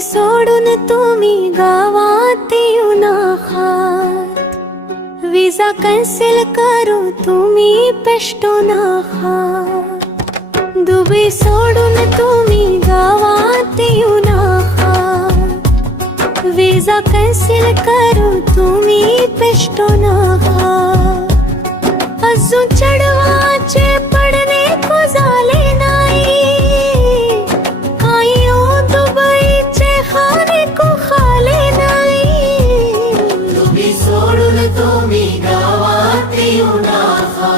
सोडून तुम्ही गावात येऊ नका, विजा कॅन्सल करू तुम्ही पेष्टू नका. दुबई सोडून तुम्ही गावात येऊ नका, विजा कॅन्सल करू तुम्ही पेष्टू नका. अजून चढवाचे पडणे को झाले नाही, आयो दुबईचे खाणे को खाले नाही. दुबई सोडून तुम्ही गावात येऊ नका.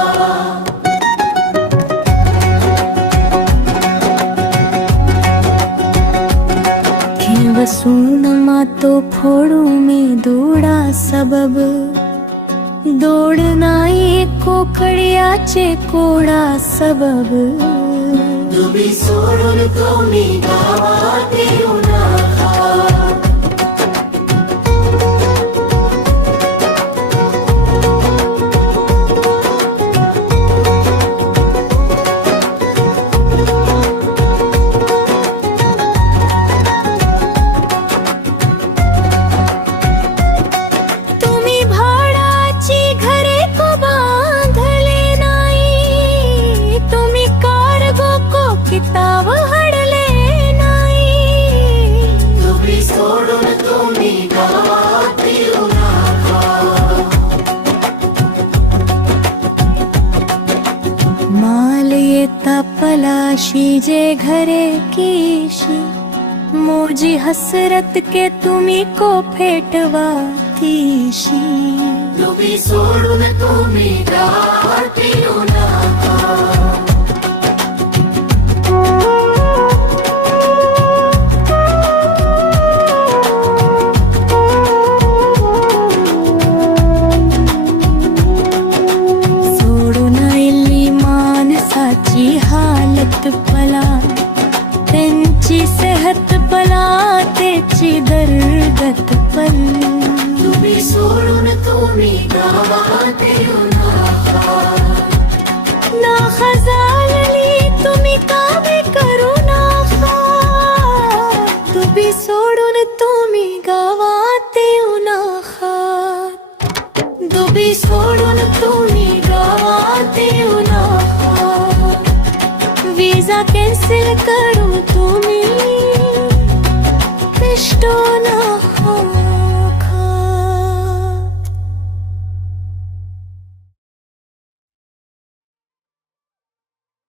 वसून मातो फोडू में दोडा सबब, दोड नाही कोकड्याचे कोडा सबब. दुबई सोडून तुम्ही गावात येऊ नका. पलाशी जे घरे कीशी, मोजी हसरत के तुम्ही को फेटवा तीशी. दुबई सोडून तुम्ही गावात येऊ नका. हालत पला त्यांची सेहत पला, त्याची दर्दत पल. दुबई सोडून तुम्ही गावात येऊ नका. ना खजालली तुम्ही कामे करू नका, दुबई सोडून तुम्ही गावात येऊ नका. दुबई सोडून तुम्ही गावात येऊ नका, विजा कॅन्सल करू तुम्ही पेष्टू नका.